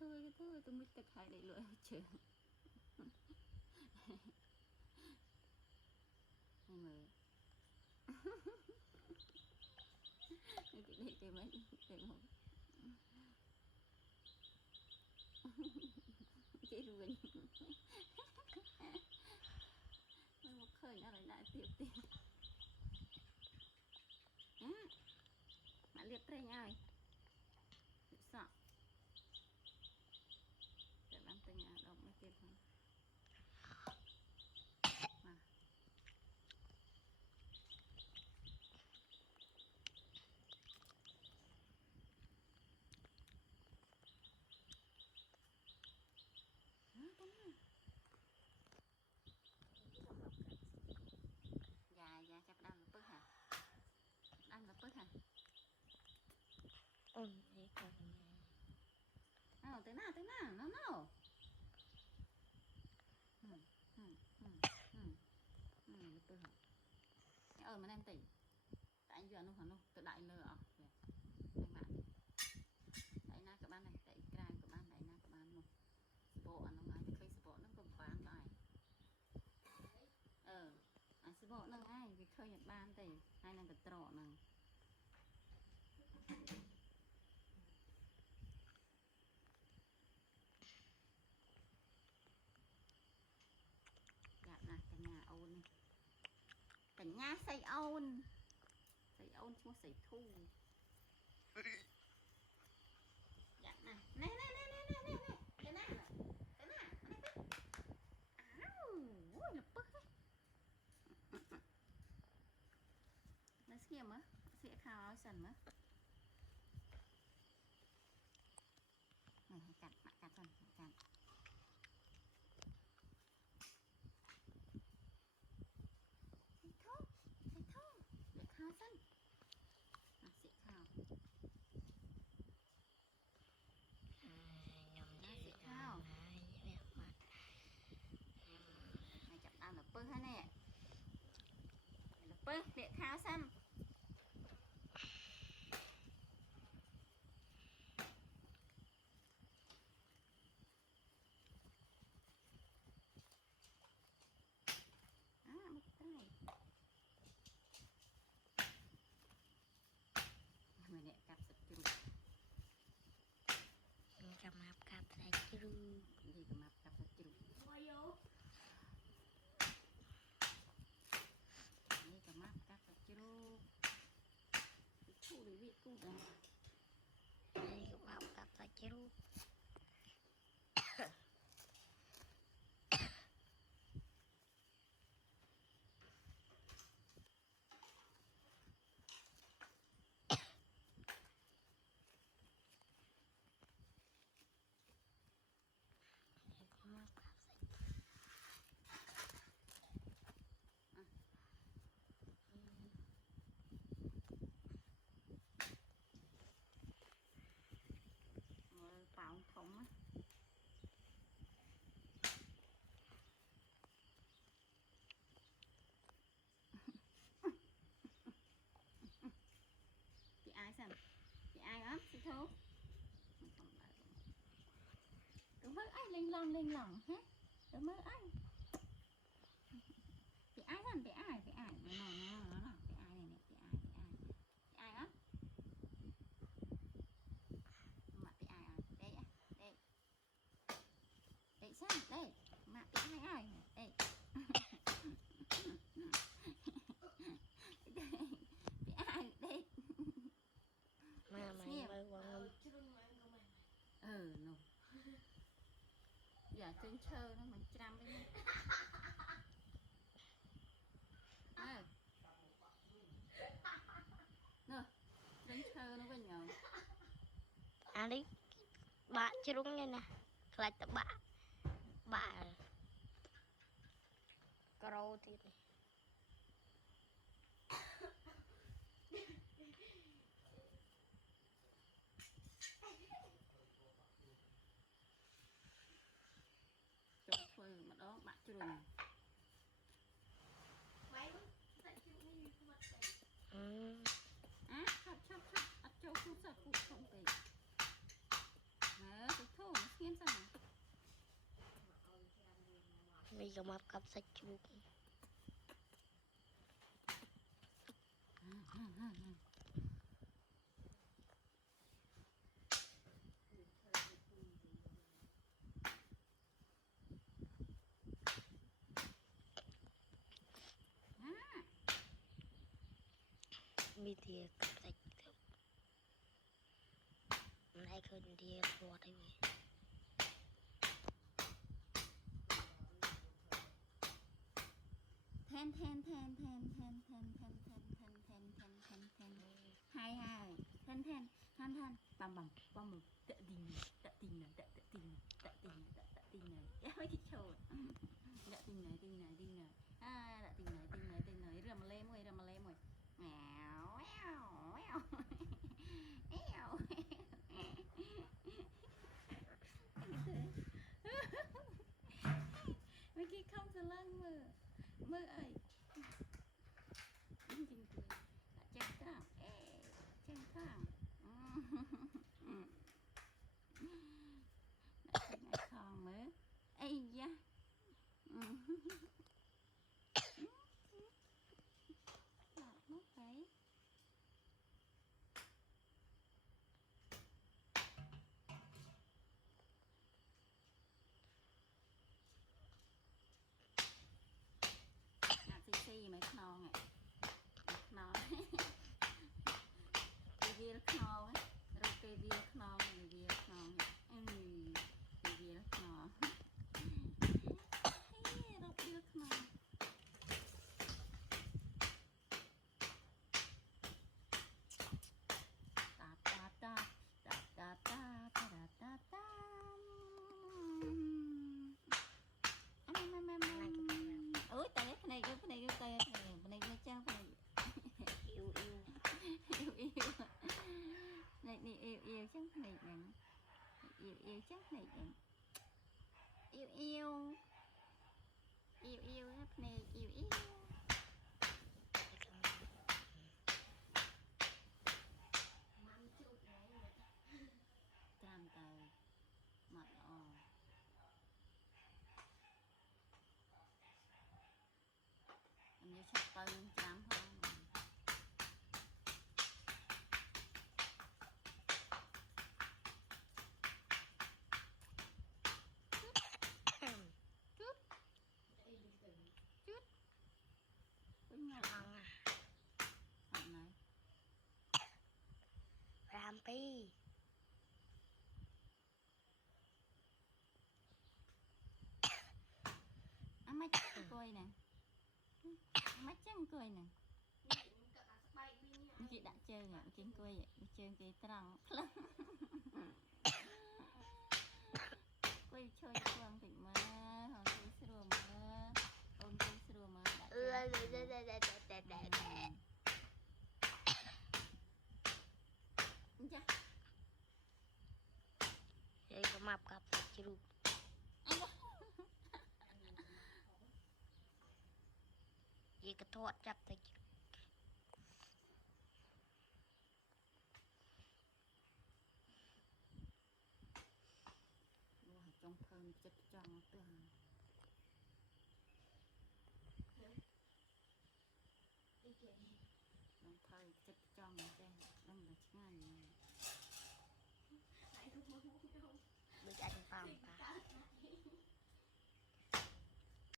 thôi tôi mới tập hai để lưỡi chưa nhưng mà để mấy để một chị ruồi một khơi nó lại lại tiếp mà liệt đây nha ơi sợ để làm từ nhà đâu mới tiếp không mà dạ chập đâm bớt hả đâm là bớt hả thế còn tới nào nó bớt hả mà em tỉnh tại anh vừa nó hả nó tự đại lừa à anh bạn đấy na các bạn này tại cài của bạn đấy na các bạn một bộ nó ngay thì khi bộ nó còn bán lại sư bộ nó ngay vì khơi Nhật Bản thì hay là cái trọ này dạ này cả nhà ôn này cả nhà xây ôn mua xây thu dạ này này cái này ôi là bức ấy nó kia mà sẽ khao sần mà này cắt sần cắt thấy thô để khao sần nó sẽ khao này chậm ăn là bơ hay nè là bơ để khao sần mình nè cặp sạch chữ cặp sạch chữ gì cả map cặp sạch chữ đây cả map cặp sạch chữ thu để viết thu đây đây cả map cặp sạch chữ bảo thống á chị ai xem chị ai á chị thu đúng với anh lên lòng hết đúng với anh chị ai xem chị ai nó chị ai này chị ai á mặt chị ai đây đây xem đây mặt chị ai đây chị ai đây mà mày mới quăng nó giờ trên chơi nó mình trăm đi nè trên chơi nó bên nhau đi bạn chứ đúng như nè lại tập bạn caro thì cho thôi mà đó bạn chưa rồi chọc cho không về thì thôi ก็มากับสักชุก มีเดียกับสักชุกได้คนเดียวตัวได้ไหม แทนแทนแทนแทนแทนแทนแทนแทนแทนแทนแทนแทนแทนhai haiแทนแทนแทนแทนปั๊มปั๊มปั๊มปั๊มตะดิงตะติงนะตะติงตะติงตะติงนะไม่คิดโชว์ตะติงไหนติงไหนติงไหนตะติงไหนติงไหนติงไหนเรื่องมาเล่มวยเรื่องมาเล่มวยแมวแมวแมวแมวเมื่อกี้เข้าจะลั่งมือไอ้จริงจริงเจ็บกล้ามเจ็บกล้ามไอ้คองมือไอ้ยะหลับมุกไปซีmấy con này non cái gì nó non ấy rồi cái gì nó non cái gì nó non cái gì nó non rồi cái gì nó non ta ta ta ta ta ta ta ta ta ôi tay cái này tay cái này trao cái này yêu này yêu chắc này yêu chắc này yêu chắc này yêu tam tay mặt em nhớ chắc tay trắng không ăn à ăn này làm pi ăn mấy chắc cười nè mấy chắc cười nè chị đã chơi nè chính cười vậy chơi cái trăng quay chơi quăng thì mà họ chơi sửa mà ôm chơi sửa mà đã chơi đây có map gặpสักชุก ยี่กระทอดจับแต่ trong thơm chất trong tường trong thơm chất trong đây đang là ngàn